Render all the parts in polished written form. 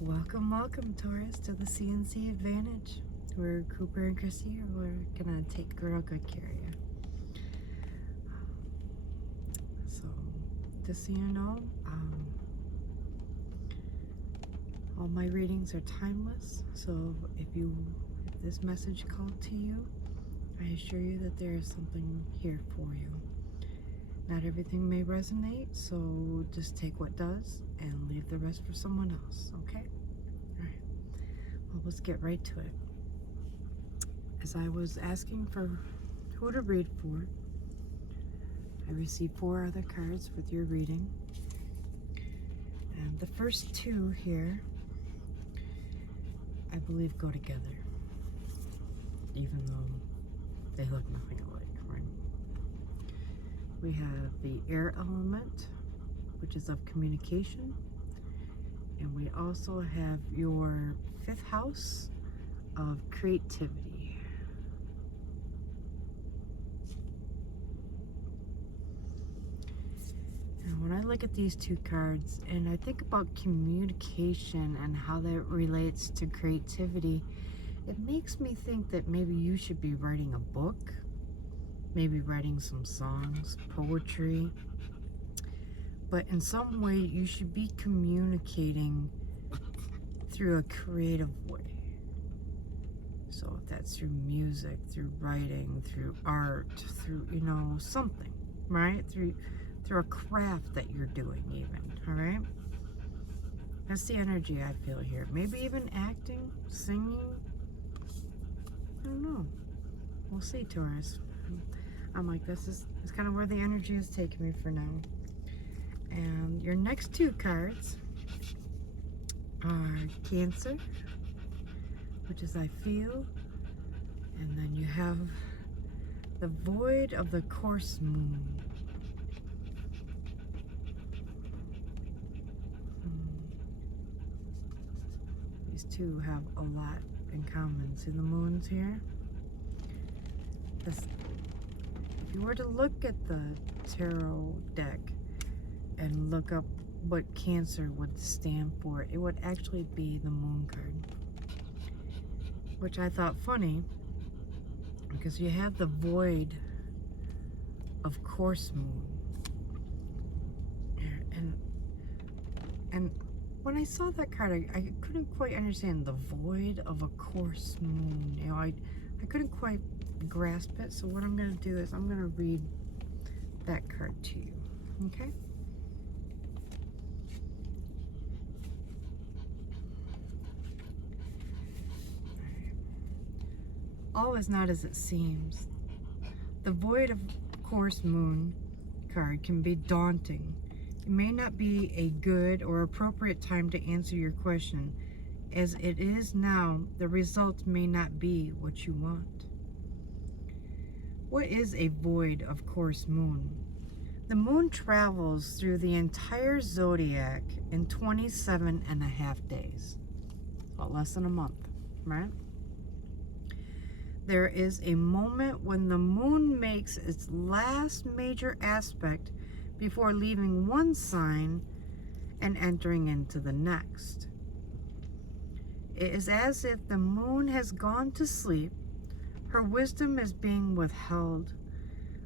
Welcome, welcome, Taurus, to the CNC Advantage. We're Cooper and Chrissy. We're gonna take real good care of you. So, just so you know, all my readings are timeless. So, if this message called to you, I assure you that there is something here for you. Not everything may resonate, so just take what does and leave the rest for someone else, okay? All right, well, let's get right to it. As I was asking for who to read for, I received 4 other cards with your reading. And the first 2 here, I believe, go together, even though they look nothing alike, right? We have the air element, which is of communication. And we also have your 5th house of creativity. And when I look at these 2 cards and I think about communication and how that relates to creativity, it makes me think that maybe you should be writing a book, maybe writing some songs, poetry, but in some way you should be communicating through a creative way. So if that's through music, through writing, through art, through, something, right? Through a craft that you're doing even, all right? That's the energy I feel here. Maybe even acting, singing, I don't know. We'll see, Taurus. I'm like, this is kind of where the energy is taking me for now. And your next 2 cards are Cancer, which is I feel, and then you have the void of the course moon. These 2 have a lot in common. See the moons here? If you were to look at the tarot deck and look up what Cancer would stand for, it would actually be the moon card. Which I thought funny, because you have the void of course moon. And when I saw that card, I couldn't quite understand the void of a course moon. I couldn't quite grasp it. So what I'm going to do is I'm going to read that card to you. Okay? All is not as it seems. The void of course moon card can be daunting. It may not be a good or appropriate time to answer your question. As it is now, the result may not be what you want. What is a void of course moon? The moon travels through the entire zodiac in 27.5 days. About less than a month, right? There is a moment when the moon makes its last major aspect before leaving one sign and entering into the next. It is as if the moon has gone to sleep. Her wisdom is being withheld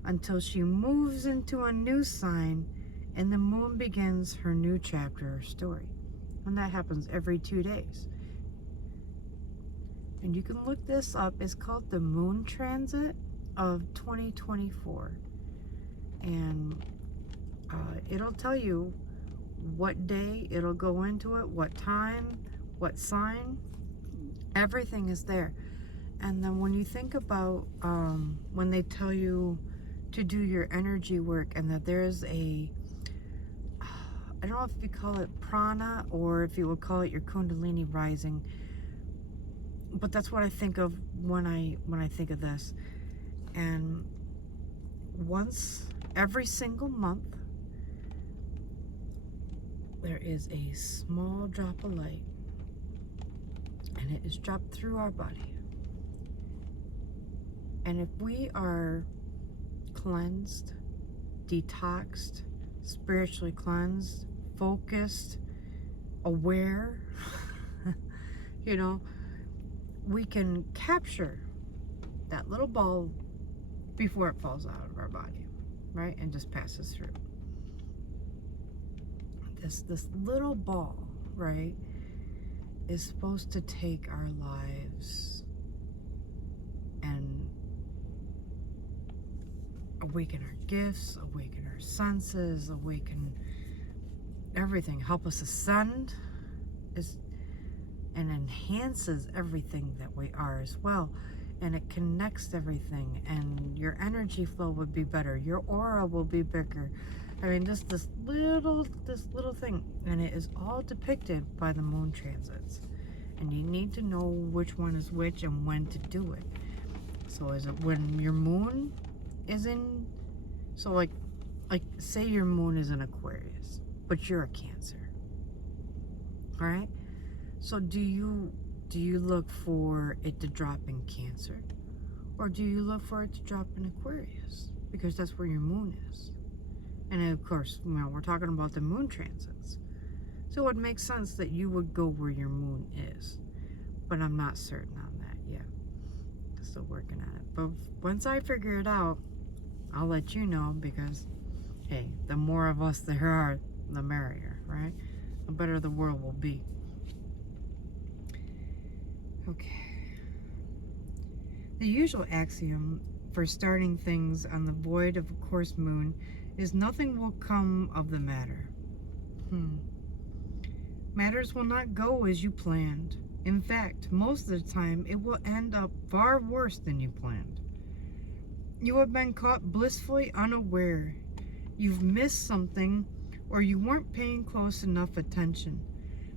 until she moves into a new sign and the moon begins her new chapter or story. And that happens every 2 days. And you can look this up. It's called the Moon Transit of 2024. And it'll tell you what day it'll go into it, what time, what sign. Everything is there. And then when you think about when they tell you to do your energy work and that there's I don't know if you call it prana or if you would call it your kundalini rising, but that's what I think of when I think of this. And once every single month, there is a small drop of light, and it is dropped through our body. And if we are cleansed, detoxed, spiritually cleansed, focused, aware, You know, we can capture that little ball before it falls out of our body, right? And just passes through. This little ball, right, is supposed to take our lives and awaken our gifts, awaken our senses, awaken everything, help us ascend, and enhances everything that we are as well. And it connects everything, and your energy flow would be better, your aura will be bigger. I mean, just this little thing, and it is all depicted by the moon transits, and you need to know which one is which and when to do it. So is it when your moon is in, so like say your moon is in Aquarius, but you're a Cancer, all right? So do you look for it to drop in Cancer, or do you look for it to drop in Aquarius? Because that's where your moon is. And of course, you know, we're talking about the moon transits. So it makes sense that you would go where your moon is. But I'm not certain on that yet. Still working on it. But once I figure it out, I'll let you know, because, hey, the more of us there are, the merrier, right? The better the world will be. Okay. The usual axiom for starting things on the void of a course moon is nothing will come of the matter. Matters will not go as you planned. In fact, most of the time, it will end up far worse than you planned. You have been caught blissfully unaware. You've missed something, or you weren't paying close enough attention,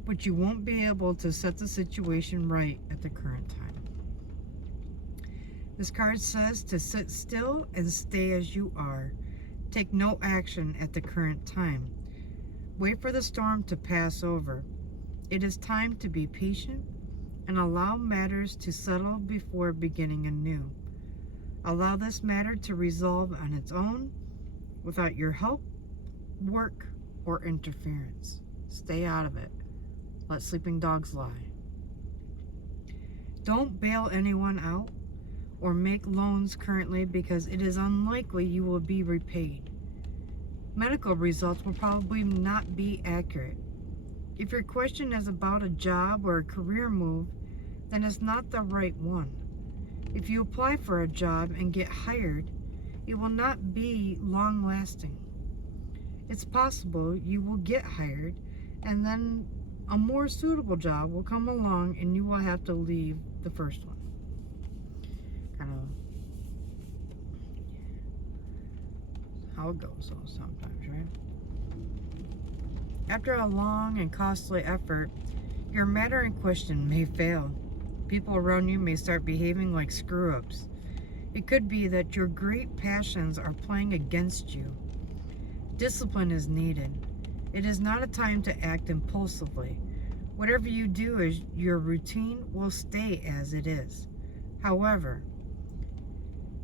but you won't be able to set the situation right at the current time. This card says to sit still and stay as you are. Take no action at the current time. Wait for the storm to pass over. It is time to be patient and allow matters to settle before beginning anew. Allow this matter to resolve on its own without your help, work, or interference. Stay out of it. Let sleeping dogs lie. Don't bail anyone out or make loans currently, because it is unlikely you will be repaid. Medical results will probably not be accurate. If your question is about a job or a career move, then it's not the right one. If you apply for a job and get hired, it will not be long-lasting. It's possible you will get hired, and then a more suitable job will come along and you will have to leave the first one. Kind of how it goes sometimes, right? After a long and costly effort, your matter in question may fail. People around you may start behaving like screw-ups. It could be that your great passions are playing against you. Discipline is needed. It is not a time to act impulsively. Whatever you do as your routine will stay as it is. However,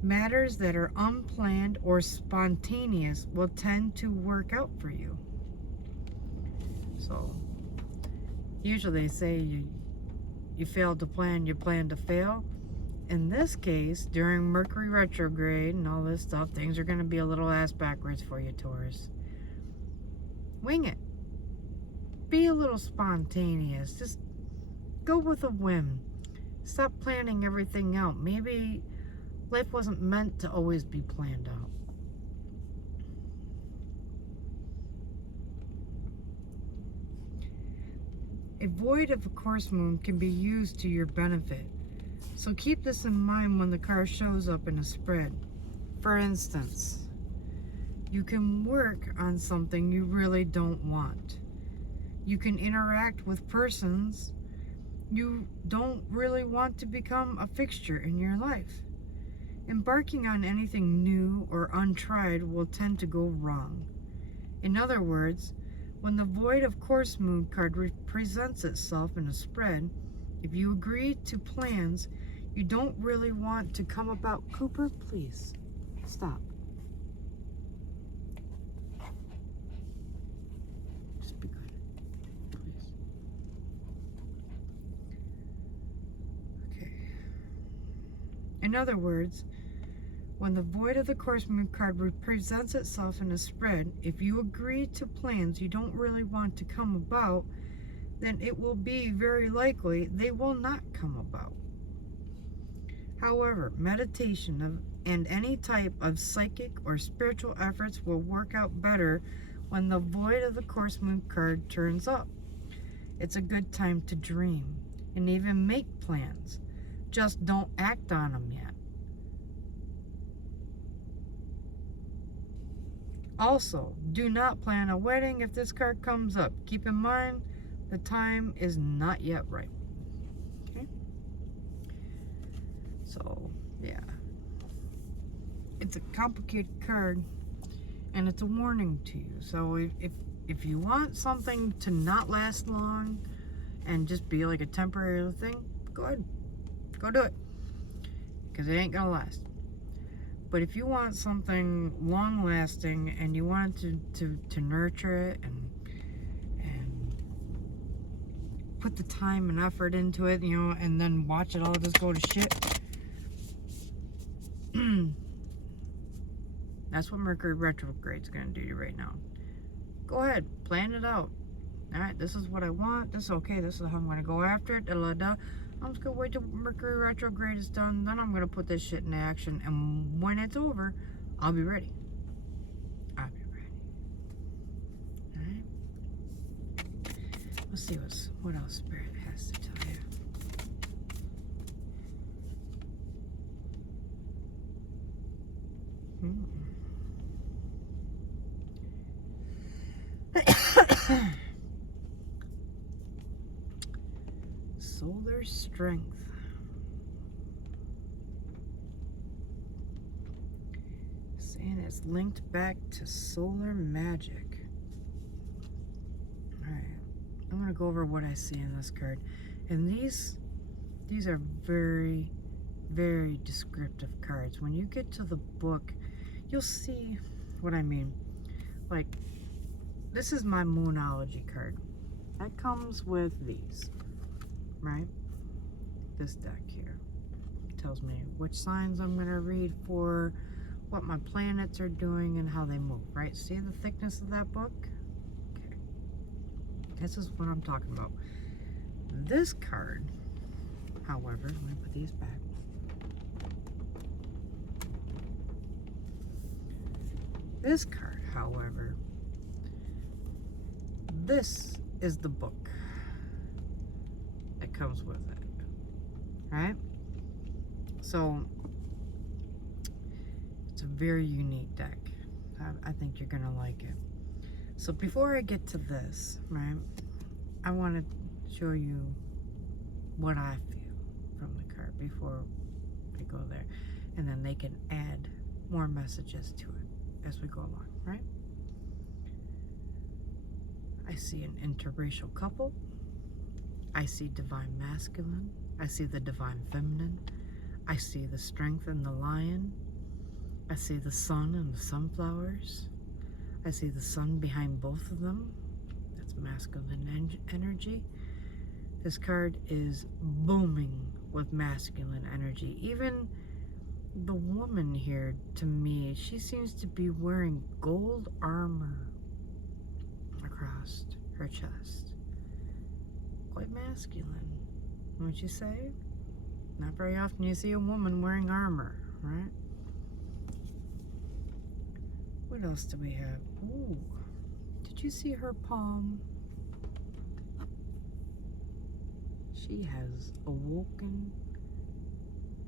matters that are unplanned or spontaneous will tend to work out for you. So, usually they say you failed to plan, you plan to fail. In this case, during Mercury retrograde and all this stuff, things are going to be a little ass backwards for you, Taurus. Wing it. Be a little spontaneous. Just go with a whim. Stop planning everything out. Maybe life wasn't meant to always be planned out. A void of a course moon can be used to your benefit. So keep this in mind when the card shows up in a spread. For instance, you can work on something you really don't want. You can interact with persons you don't really want to become a fixture in your life. Embarking on anything new or untried will tend to go wrong. In other words, when the void of course moon card presents itself in a spread, if you agree to plans you don't really want to come about. Cooper, please stop. Just be good, please. In other words, when the void of the course move card represents itself in a spread, if you agree to plans you don't really want to come about, then it will be very likely they will not come about. However, meditation and any type of psychic or spiritual efforts will work out better when the void of the course move card turns up. It's a good time to dream and even make plans. Just don't act on them yet. Also, do not plan a wedding if this card comes up. Keep in mind, the time is not yet right. Okay? So, yeah. It's a complicated card, and it's a warning to you. So if you want something to not last long and just be like a temporary thing, go ahead. Go do it. Because it ain't gonna last. But if you want something long lasting and you want to nurture it and put the time and effort into it, you know, and then watch it all just go to shit, that's what Mercury retrograde is going to do to you right now. Go ahead, plan it out. All right, this is what I want. This is okay. This is how I'm going to go after it. Da, da, da. I'm just going to wait till Mercury retrograde is done. Then I'm going to put this shit into action. And when it's over, I'll be ready. I'll be ready. All right. Let's see what else Spirit has to tell you. Solar strength. Saying it's linked back to solar magic. Alright. I'm going to go over what I see in this card. And these are very, very descriptive cards. When you get to the book, you'll see what I mean. Like, this is my Moonology card. That comes with these, right? This deck here tells me which signs I'm going to read for, what my planets are doing, and how they move, right? See the thickness of that book? Okay. This is what I'm talking about. This card, however, let me put these back. This card, however, this is the book that comes with it, right? So it's a very unique deck. I think you're gonna like it. So before I get to this, right, I want to show you what I feel from the card before I go there, and then they can add more messages to it as we go along, right? I see an interracial couple. I see divine masculine. I see the divine feminine. I see the strength in the lion. I see the sun and the sunflowers. I see the sun behind both of them. That's masculine energy. This card is booming with masculine energy. Even the woman here, to me, she seems to be wearing gold armor across her chest. Quite masculine, wouldn't you say? Not very often you see a woman wearing armor, right? What else do we have? Ooh, did you see her palm? She has awoken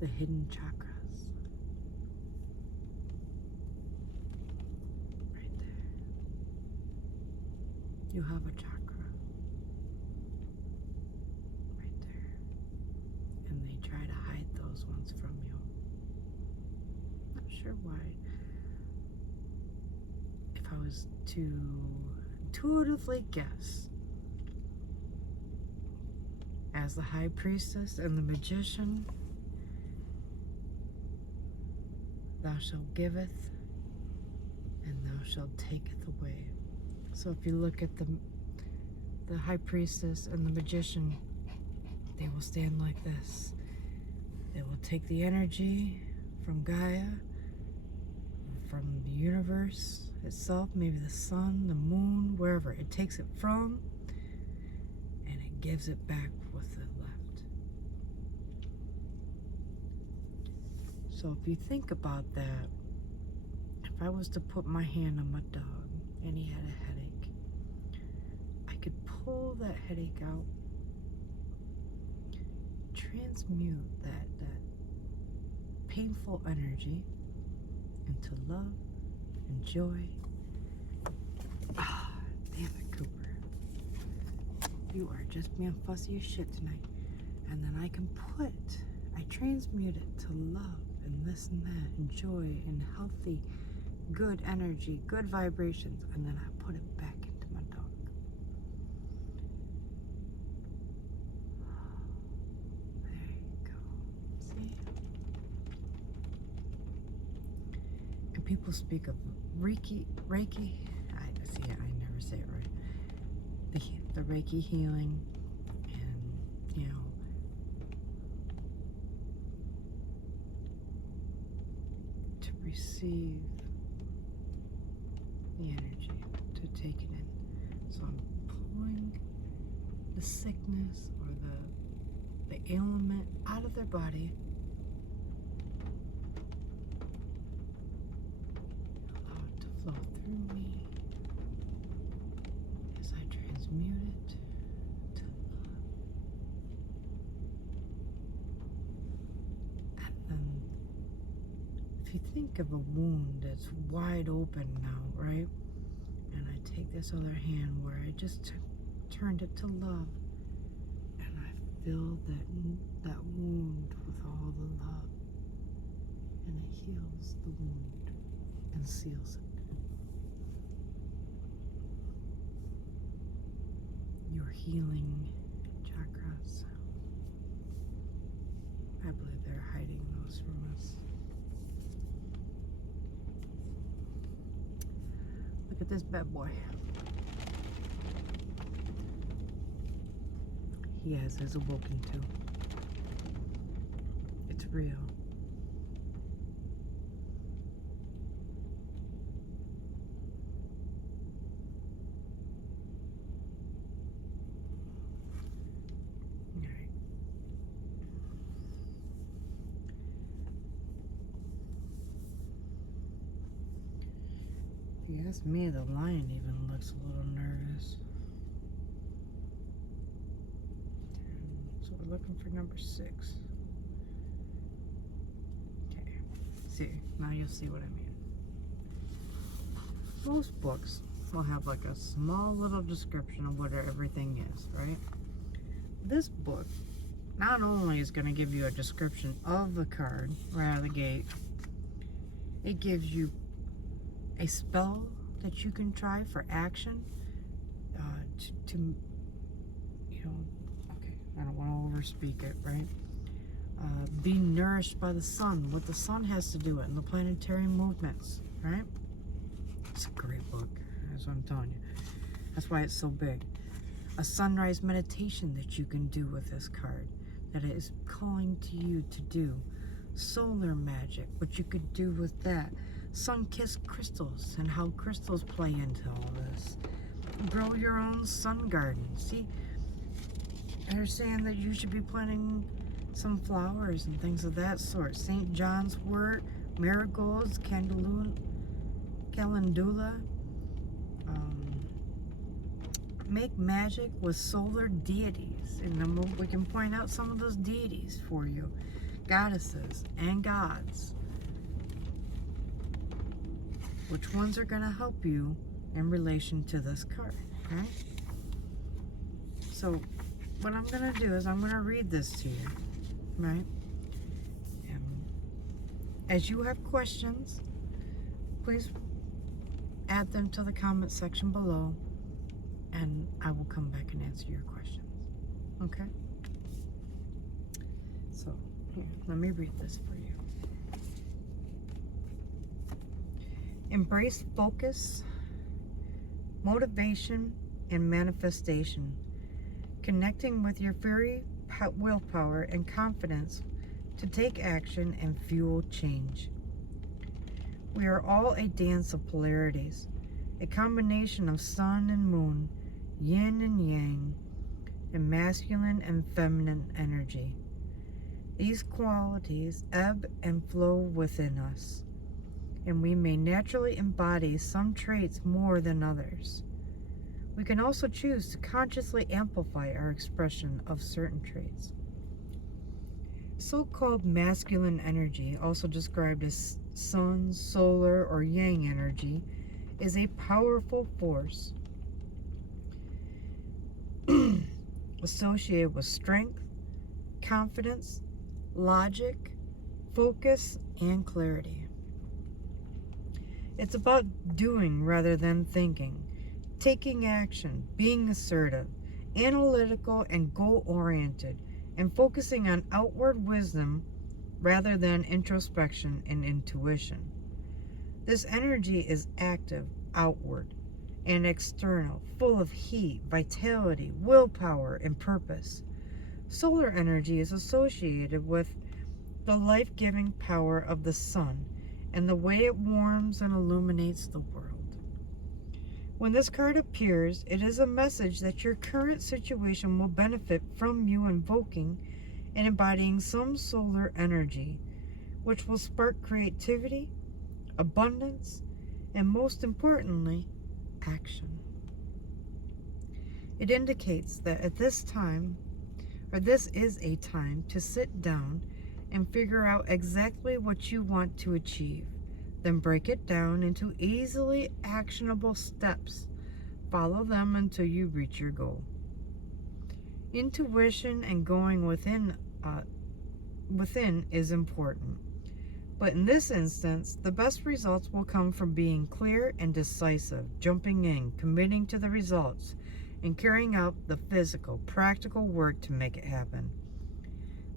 the hidden chakras. Right there. You have a chakra. Right there. And they try to hide those ones from you. Not sure why. If I was to intuitively guess, as the high priestess and the magician, thou shalt giveth, and thou shalt taketh away. So if you look at the high priestess and the magician, they will stand like this. It will take the energy from Gaia, from the universe itself, maybe the sun, the moon, wherever. It takes it from, and it gives it back with it left. So if you think about that, if I was to put my hand on my dog and he had a headache, I could pull that headache out, transmute that painful energy into love and joy. Ah, damn it, Cooper. You are just being fussy as shit tonight. And then I transmute it to love and this and that, and joy and healthy, good energy, good vibrations, and then I put it back into my dog. There you go. See? And people speak of Reiki. I never say it right. The Reiki healing, and to receive the energy, to take it in. So I'm pulling the sickness or the ailment out of their body. Allow it to flow through me as I transmute it to love. And then if you think of a wound that's wide open now, right? And I take this other hand where I just turned it to love, and I fill that wound with all the love, and it heals the wound and seals it. Your healing chakras, I believe they're hiding those from us. Look at this bad boy. He has his awoken too. It's real. All right. If you ask me, the lion even looks a little nervous. So we're looking for number 6. Okay. See, now you'll see what I mean. Most books will have like a small little description of what everything is, right? This book not only is going to give you a description of the card right out of the gate, it gives you a spell that you can try for action to okay, I don't want to overspeak it, right? Be nourished by the sun, what the sun has to do it, and the planetary movements, right? It's a great book, that's what I'm telling you. That's why it's so big. A sunrise meditation that you can do with this card, that it is calling to you to do. Solar magic, what you could do with that. Sun-kissed crystals and how crystals play into all this. Grow your own sun garden. See, they're saying that you should be planting some flowers and things of that sort. St. John's wort, marigolds, calendula. Make magic with solar deities, and then we can point out some of those deities for you, goddesses and gods. Which ones are going to help you in relation to this card, okay? So what I'm going to do is I'm going to read this to you, right? And as you have questions, please add them to the comment section below, and I will come back and answer your questions, okay? So here, let me read this for you. Embrace focus, motivation, and manifestation. Connecting with your very willpower and confidence to take action and fuel change. We are all a dance of polarities, a combination of sun and moon, yin and yang, and masculine and feminine energy. These qualities ebb and flow within us, and we may naturally embody some traits more than others. We can also choose to consciously amplify our expression of certain traits. So-called masculine energy, also described as sun, solar, or yang energy, is a powerful force associated with strength, confidence, logic, focus, and clarity. It's about doing rather than thinking, taking action, being assertive, analytical, and goal-oriented, and focusing on outward wisdom rather than introspection and intuition. This energy is active, outward, and external, full of heat, vitality, willpower, and purpose. Solar energy is associated with the life-giving power of the sun and the way it warms and illuminates the world. When this card appears, it is a message that your current situation will benefit from you invoking and embodying some solar energy, which will spark creativity, abundance, and most importantly, action. It indicates that at this time, or this is a time to sit down and figure out exactly what you want to achieve. Then break it down into easily actionable steps. Follow them until you reach your goal. Intuition and going within is important. But in this instance, the best results will come from being clear and decisive, jumping in, committing to the results, and carrying out the physical, practical work to make it happen.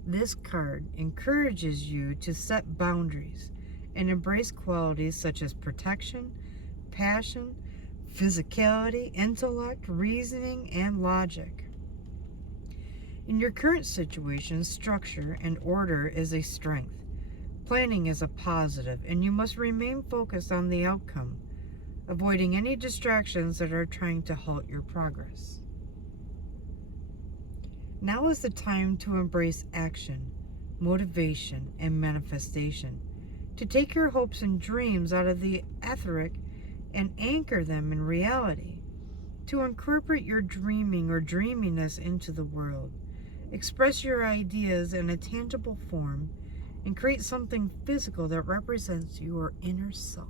This card encourages you to set boundaries and embrace qualities such as protection, passion, physicality, intellect, reasoning, and logic. In your current situation, structure and order is a strength. Planning is a positive, and you must remain focused on the outcome, avoiding any distractions that are trying to halt your progress. Now is the time to embrace action, motivation, and manifestation, to take your hopes and dreams out of the etheric and anchor them in reality, to incorporate your dreaming or dreaminess into the world, express your ideas in a tangible form, and create something physical that represents your inner self.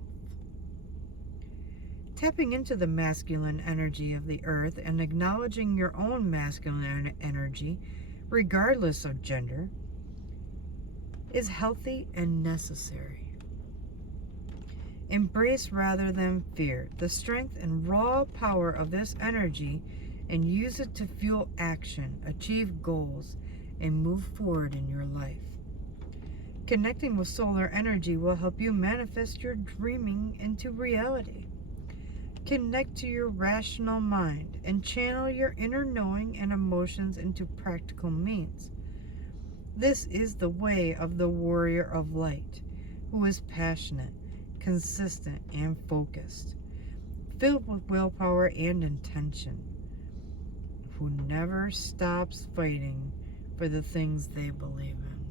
Tapping into the masculine energy of the earth and acknowledging your own masculine energy, regardless of gender, is healthy and necessary. Embrace rather than fear the strength and raw power of this energy and use it to fuel action, achieve goals, and move forward in your life. Connecting with solar energy will help you manifest your dreaming into reality. Connect to your rational mind and channel your inner knowing and emotions into practical means. This is the way of the warrior of light, who is passionate, consistent, and focused, filled with willpower and intention, who never stops fighting for the things they believe in.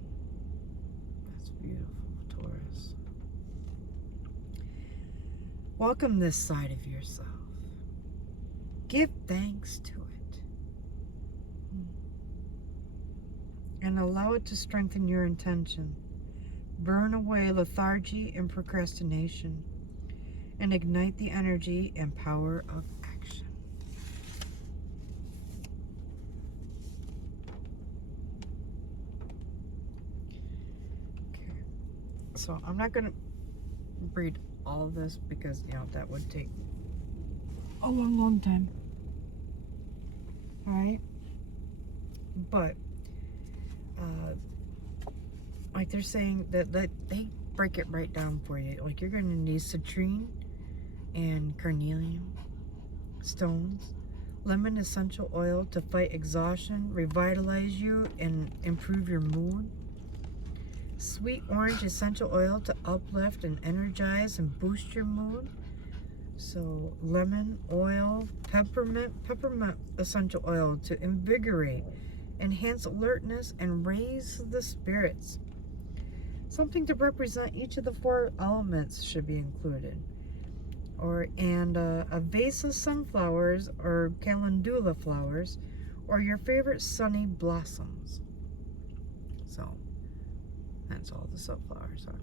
That's beautiful, Taurus. Welcome this side of yourself. Give thanks to it. And allow it to strengthen your intention. Burn away lethargy and procrastination. And ignite the energy and power of action. Okay. So I'm not going to read all of this because, that would take a long time. Alright? But, like they're saying that they break it right down for you. Like you're going to need citrine and carnelian stones, lemon essential oil to fight exhaustion, revitalize you, and improve your mood. Sweet orange essential oil to uplift and energize and boost your mood. So lemon oil, peppermint essential oil to invigorate, enhance alertness, and raise the spirits. Something to represent each of the 4 elements should be included. And a vase of sunflowers or calendula flowers, or your favorite sunny blossoms. So that's all the sunflowers are.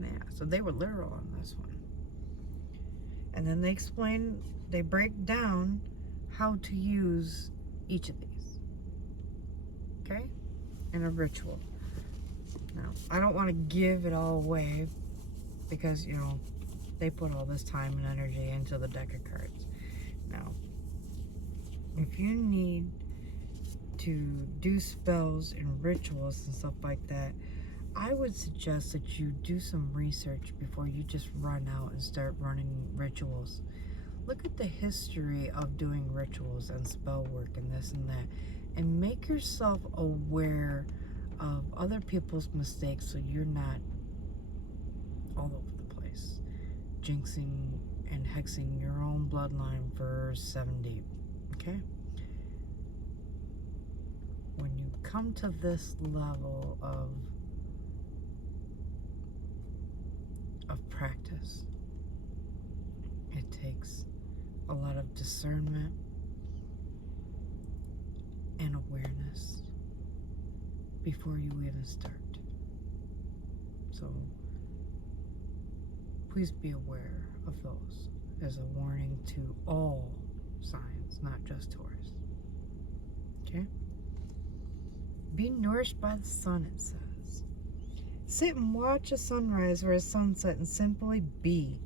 Yeah, so they were literal on this one. And then they break down how to use each of these, okay, in a ritual. Now, I don't want to give it all away because, you know, they put all this time and energy into the deck of cards. Now, if you need to do spells and rituals and stuff like that, I would suggest that you do some research before you just run out and start running rituals. Look at the history of doing rituals and spell work and this and that, and make yourself aware of other people's mistakes so you're not all over the place, jinxing and hexing your own bloodline for 7 deep, okay? When you come to this level of practice, it takes a lot of discernment and awareness before you even start. So please be aware of those as a warning to all signs, not just Taurus. Okay? Be nourished by the sun, it says. Sit and watch a sunrise or a sunset and simply be.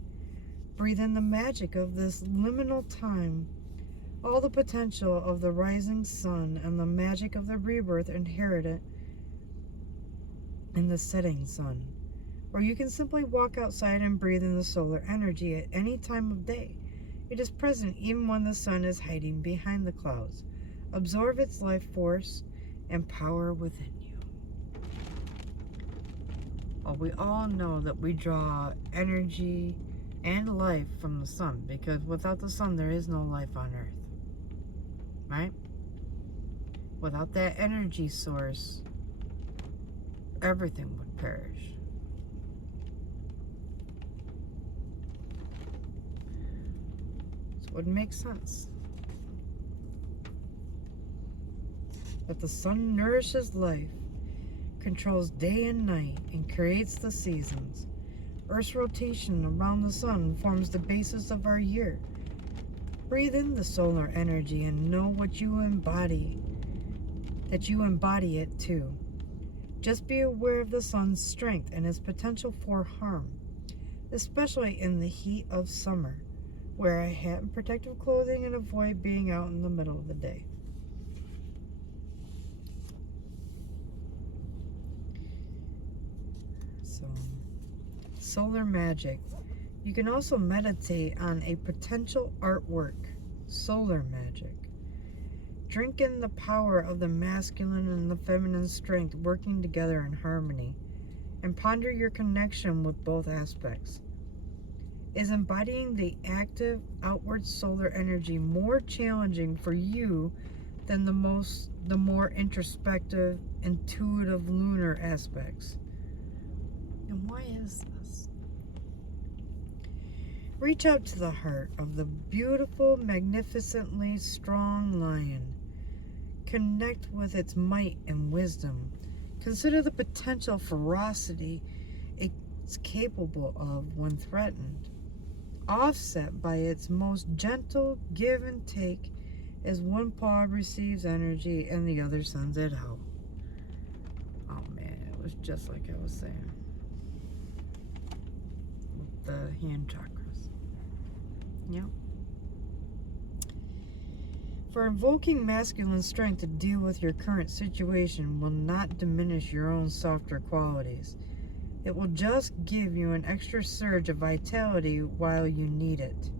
Breathe in the magic of this liminal time, all the potential of the rising sun and the magic of the rebirth inherited in the setting sun. Or you can simply walk outside and breathe in the solar energy at any time of day. It is present even when the sun is hiding behind the clouds. Absorb its life force and power within you. Well, we all know that we draw energy and life from the sun, because without the sun there is no life on earth, right? Without that energy source, everything would perish. So it would make sense that the sun nourishes life, controls day and night, and creates the seasons. Earth's rotation around the sun forms the basis of our year. Breathe in the solar energy and know what you embody, that you embody it too. Just be aware of the sun's strength and its potential for harm, especially in the heat of summer. Wear a hat and protective clothing and avoid being out in the middle of the day. Solar magic. You can also meditate on a potential artwork, solar magic. Drink in the power of the masculine and the feminine strength working together in harmony, and ponder your connection with both aspects. Is embodying the active outward solar energy more challenging for you than the more introspective, intuitive lunar aspects? And why is this? Reach out to the heart of the beautiful, magnificently strong lion. Connect with its might and wisdom. Consider the potential ferocity it's capable of when threatened. Offset by its most gentle give and take as one paw receives energy and the other sends it out. Oh man, it was just like I was saying. With the hand chakras. Yep. For invoking masculine strength to deal with your current situation will not diminish your own softer qualities. It will just give you an extra surge of vitality while you need it.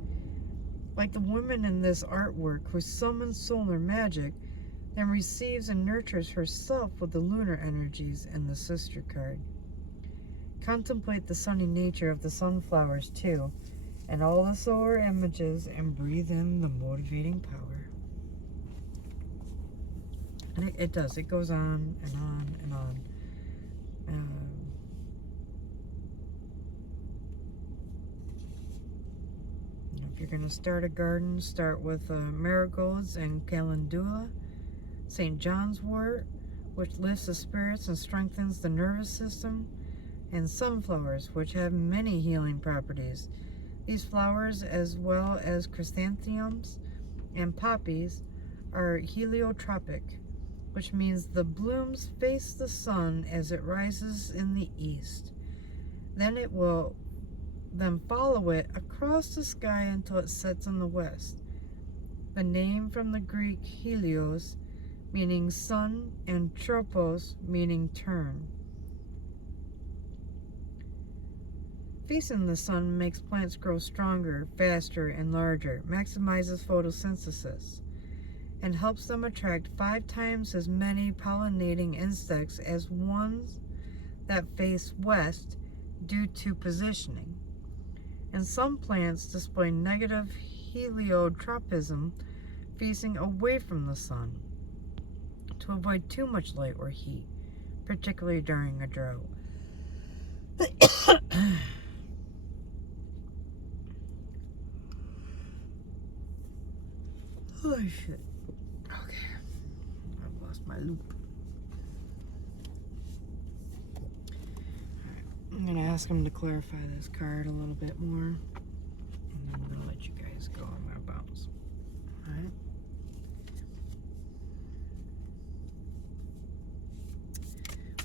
Like the woman in this artwork who summons solar magic, then receives and nurtures herself with the lunar energies in the sister card. Contemplate the sunny nature of the sunflowers too, and all the solar images, and breathe in the motivating power. And it does. It goes on and on and on. If you're going to start a garden, start with marigolds and calendula, St. John's wort, which lifts the spirits and strengthens the nervous system, and sunflowers, which have many healing properties. These flowers, as well as chrysanthemums and poppies, are heliotropic, which means the blooms face the sun as it rises in the east. Then it will follow it across the sky until it sets in the west. The name from the Greek helios, meaning sun, and tropos, meaning turn. Facing the sun makes plants grow stronger, faster, and larger, maximizes photosynthesis, and helps them attract 5 times as many pollinating insects as ones that face west due to positioning. And some plants display negative heliotropism, facing away from the sun to avoid too much light or heat, particularly during a drought. Oh shit. Okay. I've lost my loop. Alright. I'm gonna ask him to clarify this card a little bit more. And then I'm gonna let you guys go. I'm gonna bounce. Alright.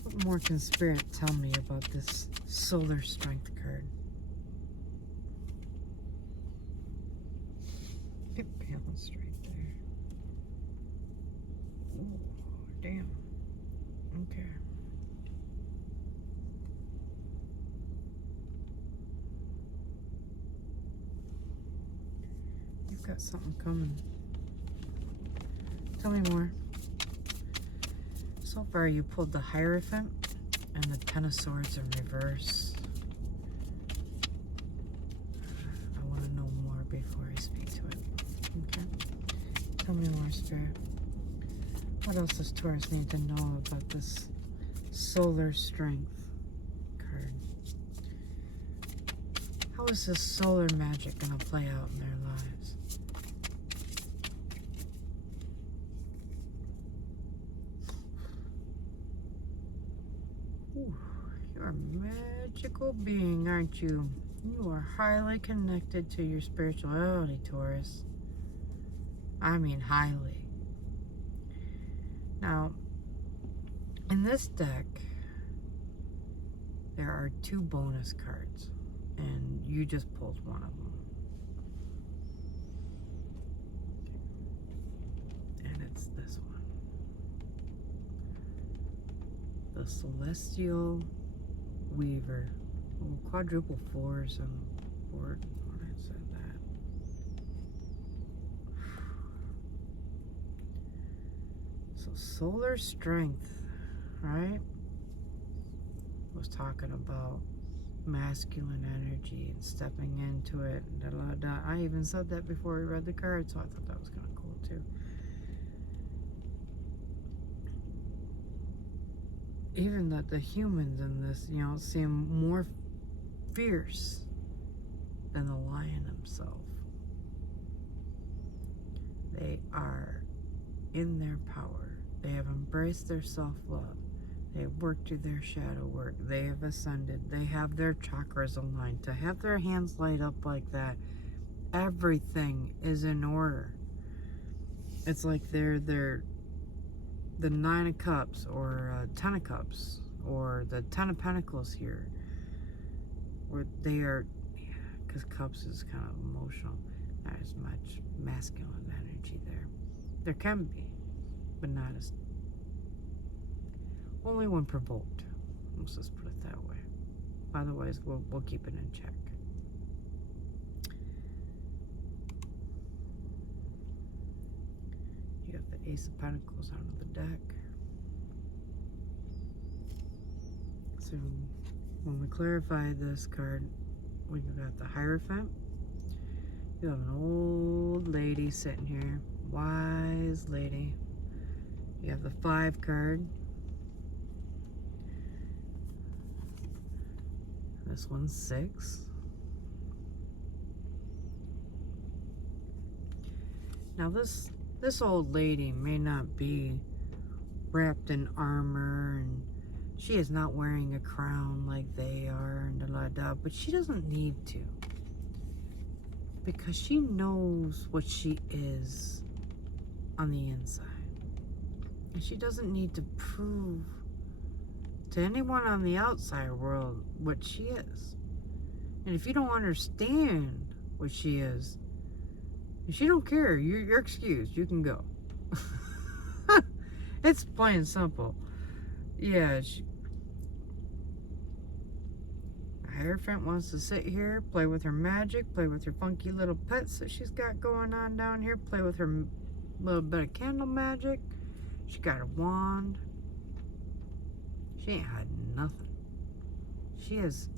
What more can Spirit tell me about this solar strength card? Get balanced right there. Ooh, damn. Okay. You've got something coming. Tell me more. So far you pulled the Hierophant and the Ten of Swords in reverse. I want to know more before I speak to it. Okay? Tell me more, Spirit. What else does Taurus need to know about this solar strength card? How is this solar magic going to play out in their lives? Ooh, you're a magical being, aren't you? You are highly connected to your spirituality, Taurus. I mean highly. Now, in this deck, there are 2 bonus cards, and you just pulled one of them. And it's this one. The Celestial Weaver. Oh, quadruple 4s on the board when I said that. So solar strength, right? Was talking about masculine energy and stepping into it. And I even said that before we read the card, so I thought that was kind of cool too. Even that the humans in this, you know, seem more fierce than the lion himself. They are in their power. They have embraced their self-love. They have worked through their shadow work. They have ascended. They have their chakras aligned. To have their hands light up like that, everything is in order. It's like they're the 9 of Cups, or 10 of Cups, or the 10 of Pentacles here, where they are, because Cups is kind of emotional, not as much masculine energy there. There can be, but not as, only when provoked. Let's just put it that way. Otherwise, we'll keep it in check. You have the Ace of Pentacles out of the deck. So When we clarify this card, we got the Hierophant. You have an old lady sitting here, wise lady. You have the 5 card. This one's 6. Now this old lady may not be wrapped in armor, and she is not wearing a crown like they are, and da, but she doesn't need to, because she knows what she is on the inside, and she doesn't need to prove to anyone on the outside world what she is. And if you don't understand what she is, if you don't care, you're excused. You can go. It's plain and simple. Yeah, Hierophant wants to sit here, play with her magic, play with her funky little pets that she's got going on down here, play with her little bit of candle magic. She got a wand. She ain't had nothing. She has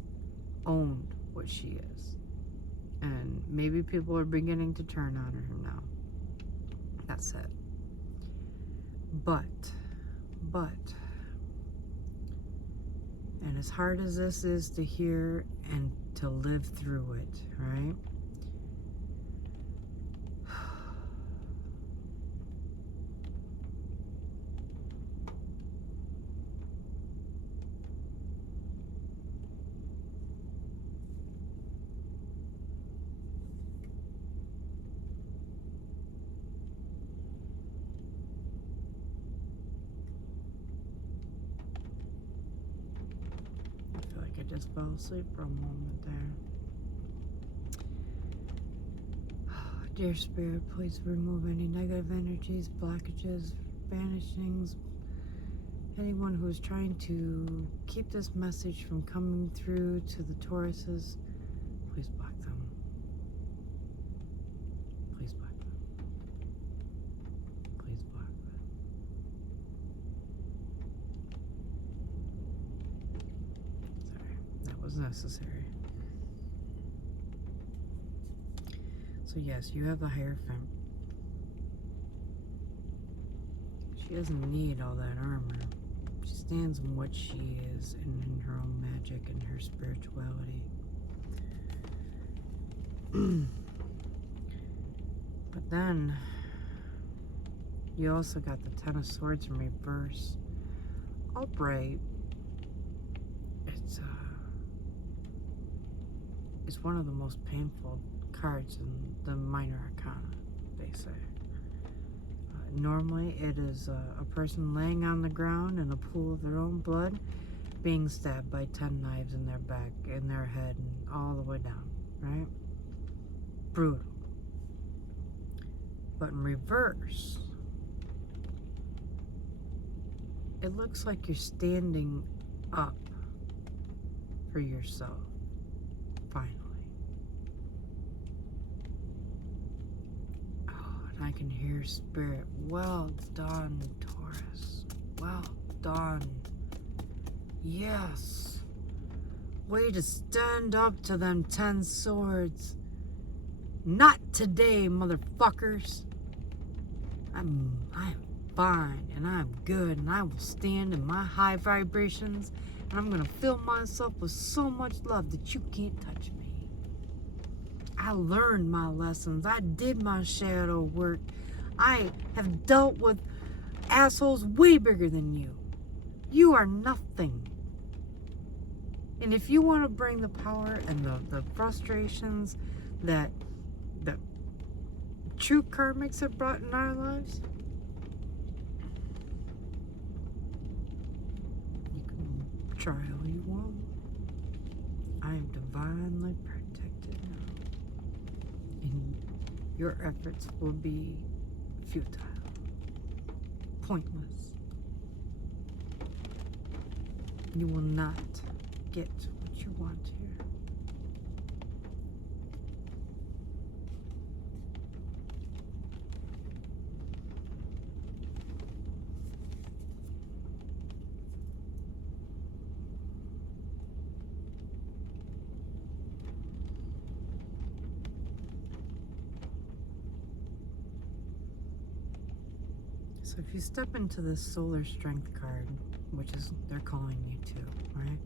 owned what she is. And maybe people are beginning to turn on her now. That's it. But, and as hard as this is to hear and to live through it, right? I just fell asleep for a moment there. Dear Spirit, please remove any negative energies, blockages, banishings, anyone who is trying to keep this message from coming through to the Tauruses. Please block them. Please block them. Please block them. Sorry, that was necessary. So yes, you have the Hierophant. She doesn't need all that armor. She stands in what she is and in her own magic and her spirituality. But then you also got the Ten of Swords in reverse. Albright, it's one of the most painful cards in the minor arcana, they say. Normally it is a person laying on the ground in a pool of their own blood, being stabbed by 10 knives in their back, in their head, and all the way down, right? Brutal. But in reverse, it looks like you're standing up for yourself, finally. I can hear Spirit. Well done, Taurus. Well done. Yes. Way to stand up to them 10 swords. Not today, motherfuckers. I'm fine, and I'm good, and I will stand in my high vibrations, and I'm gonna fill myself with so much love that you can't touch me. I learned my lessons. I did my shadow work. I have dealt with assholes way bigger than you. You are nothing. And if you want to bring the power and the frustrations that the true karmics have brought in our lives, you can try all you want. I am divinely protected now. And your efforts will be futile, pointless. You will not get what you want here. So if you step into this solar strength card, which is they're calling you to, right?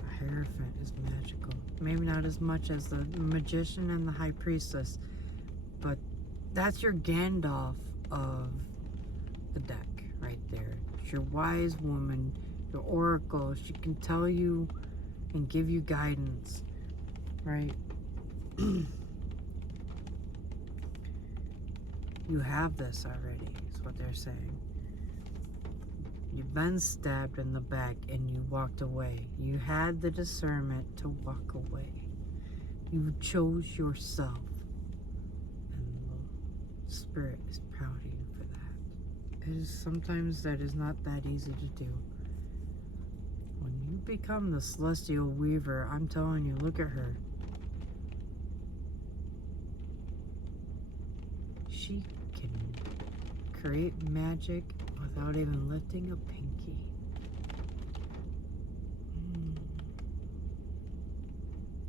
The Hierophant is magical. Maybe not as much as the magician and the high priestess, but that's your Gandalf of the deck right there. It's your wise woman, your oracle. She can tell you and give you guidance, right? You have this already, is what they're saying. You've been stabbed in the back and you walked away. You had the discernment to walk away. You chose yourself. And the Spirit is proud of you for that. It is sometimes that is not that easy to do. When you become the Celestial Weaver, I'm telling you, look at her. She can create magic without even lifting a pinky.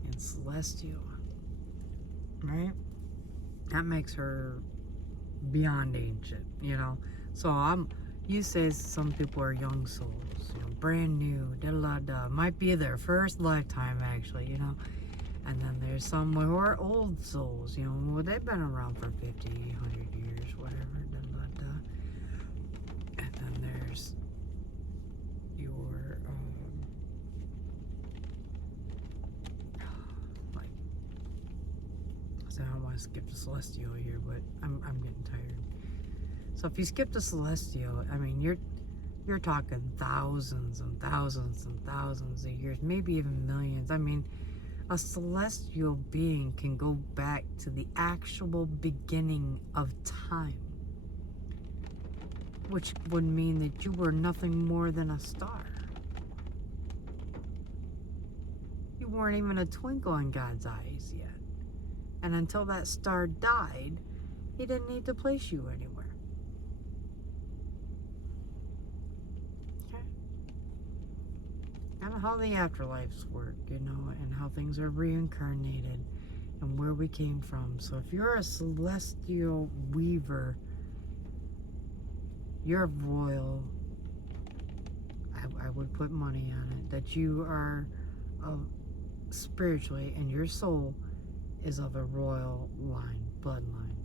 And celestial, right? That makes her beyond ancient, you know? So you say some people are young souls, you know, brand new, da-da-da-da. Might be their first lifetime, actually, you know? And then there's some who are old souls, you know, well, they've been around for 50, 100 years, whatever, da-da-da. And then there's your, like, so I don't want to skip the Celestial here, but I'm getting tired. So if you skip the Celestial, I mean, you're talking thousands and thousands and thousands of years, maybe even millions. I mean, a celestial being can go back to the actual beginning of time, which would mean that you were nothing more than a star. You weren't even a twinkle in God's eyes yet. And until that star died, He didn't need to place you anywhere. And how the afterlives work, you know, and how things are reincarnated and where we came from. So if you're a celestial weaver, you're royal. I would put money on it that you are spiritually, and your soul is of a royal line, bloodline.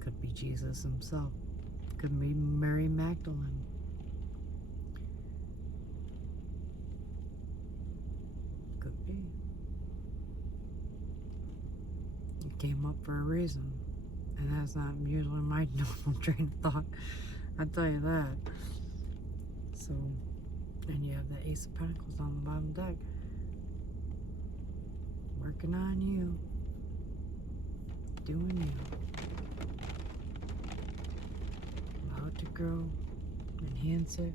Could be Jesus himself. Could be Mary Magdalene. Could be. It came up for a reason, and that's not usually my normal train of thought. I'll tell you that. So, and you have the Ace of Pentacles on the bottom deck. Working on you. Doing you. Allow it to grow. Enhance it.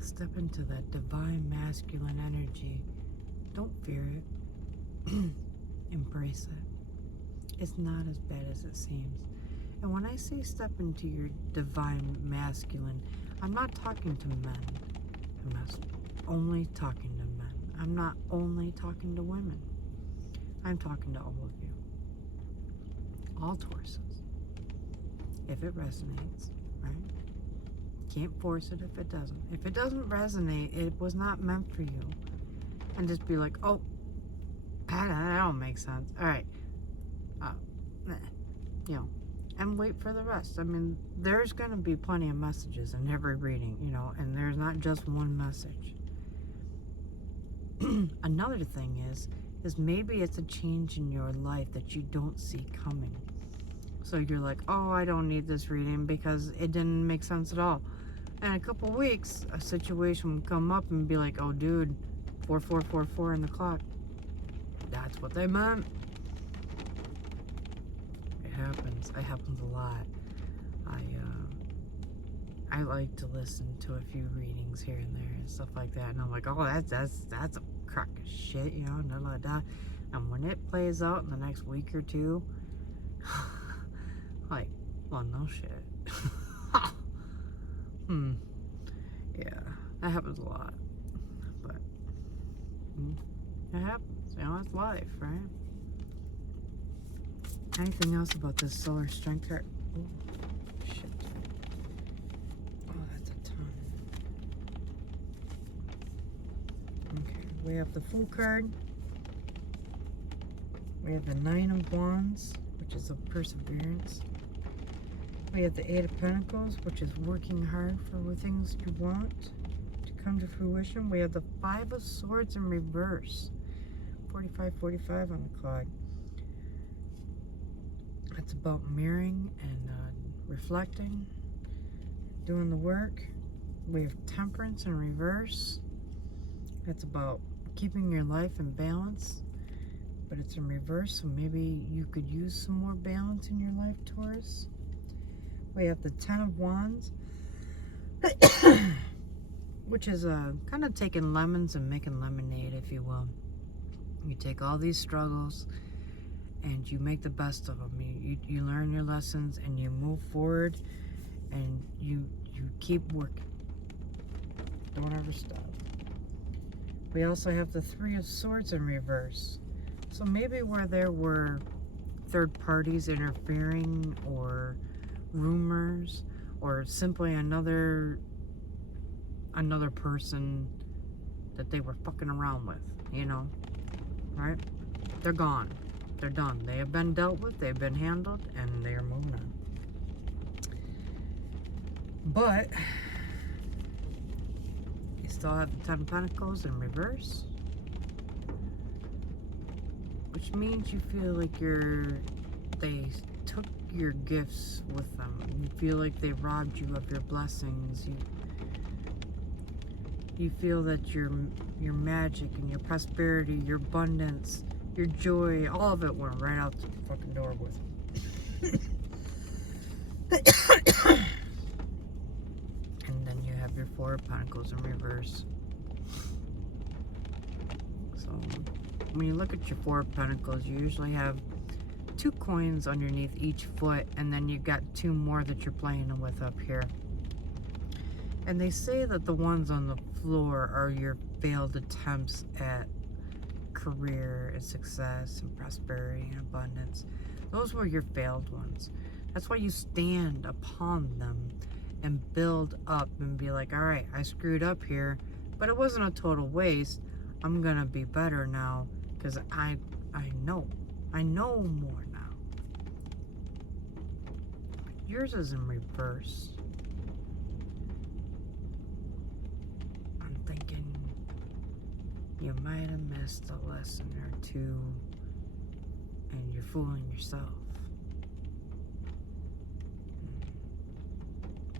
Step into that divine masculine energy. Don't fear it. Embrace it. It's not as bad as it seems. And when I say step into your divine masculine, I'm not talking to men. I'm not only talking to men. I'm not only talking to women. I'm talking to all of you. All Tauruses. If it resonates, right? Can't force it if it doesn't. If it doesn't resonate, it was not meant for you. And just be like, oh, that don't make sense. All right. You know, and wait for the rest. I mean, there's going to be plenty of messages in every reading, you know, and there's not just one message. Another thing is maybe it's a change in your life that you don't see coming. So you're like, oh, I don't need this reading because it didn't make sense at all. And in a couple weeks, a situation will come up and be like, oh, dude, 4444 in the clock. That's what they meant. It happens. It happens a lot. I like to listen to a few readings here and there and stuff like that, and I'm like, oh, that's a crock of shit, you know, da. And when it plays out in the next week or two, like, well, no shit. Yeah. That happens a lot. But it happens. You know, it's life, right? Anything else about this solar strength card? Oh, shit. Oh, that's a ton. Okay, we have the Fool card. We have the Nine of Wands, which is of perseverance. We have the Eight of Pentacles, which is working hard for the things you want to come to fruition. We have the Five of Swords in reverse. 45-45 on the card. It's about mirroring and reflecting, doing the work. We have Temperance in reverse. It's about keeping your life in balance, but it's in reverse, so maybe you could use some more balance in your life, Taurus. We have the Ten of Wands, which is kind of taking lemons and making lemonade, if you will. You take all these struggles and you make the best of them. You learn your lessons and you move forward and you keep working. Don't ever stop. We also have the Three of Swords in reverse. So maybe where there were third parties interfering or rumors or simply another person that they were fucking around with, you know, right? They're gone. They're done. They have been dealt with, they've been handled, and they are moving on. But you still have the Ten of Pentacles in reverse, which means you feel like they took your gifts with them. You feel like they robbed you of your blessings. You feel that your magic and your prosperity, your abundance, your joy, all of it went right out the fucking door with it. And then you have your Four of Pentacles in reverse. So when you look at your Four of Pentacles, you usually have 2 coins underneath each foot, and then you got 2 more that you're playing with up here. And they say that the ones on the floor are your failed attempts at career and success and prosperity and abundance. Those were your failed ones. That's why you stand upon them and build up and be like, all right, I screwed up here, but it wasn't a total waste. I'm gonna be better now because I know more now. Yours is in reverse. I'm thinking you might have missed a lesson or two and you're fooling yourself.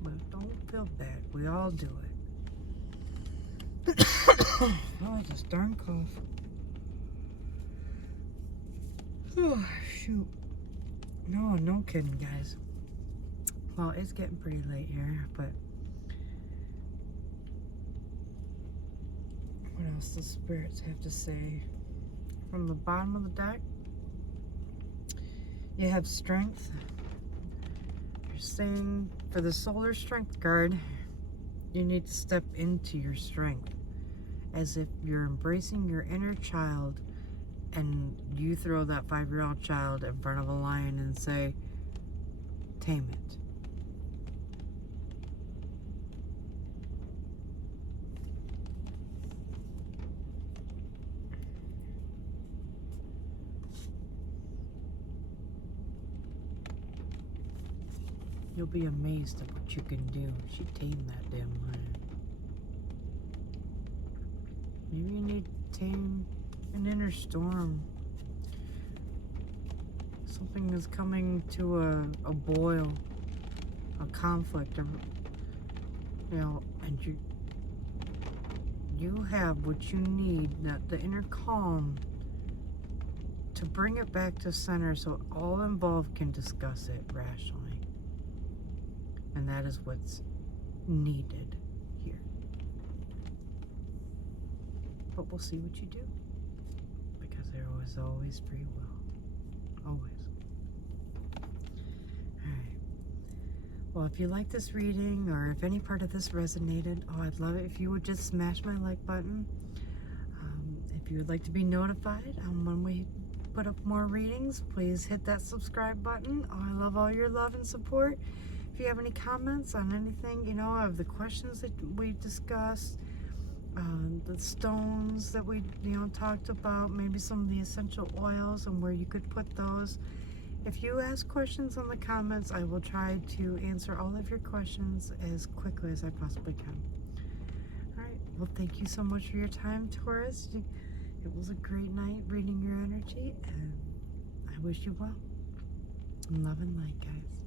But don't feel bad. We all do it. Oh, this darn cough. Oh, shoot. No kidding, guys. Well, it's getting pretty late here, but what else does spirits have to say? From the bottom of the deck, you have strength. You're saying for the solar strength card, you need to step into your strength as if you're embracing your inner child, and you throw that 5-year-old child in front of a lion and say, tame it. You'll be amazed at what you can do. She tamed that damn lion. Maybe you need to tame an inner storm. Something is coming to a boil, a conflict, you know, and you have what you need, that the inner calm, to bring it back to center so all involved can discuss it rationally. And that is what's needed here. But we'll see what you do. Because there was always free will. Always. Alright. Well, if you like this reading or if any part of this resonated, oh, I'd love it if you would just smash my like button. If you would like to be notified when we put up more readings, please hit that subscribe button. Oh, I love all your love and support. If you have any comments on anything, you know, of the questions that we discussed, the stones that we, you know, talked about, maybe some of the essential oils and where you could put those. If you ask questions in the comments, I will try to answer all of your questions as quickly as I possibly can. All right. Well, thank you so much for your time, Taurus. It was a great night reading your energy, and I wish you well. Love and light, guys.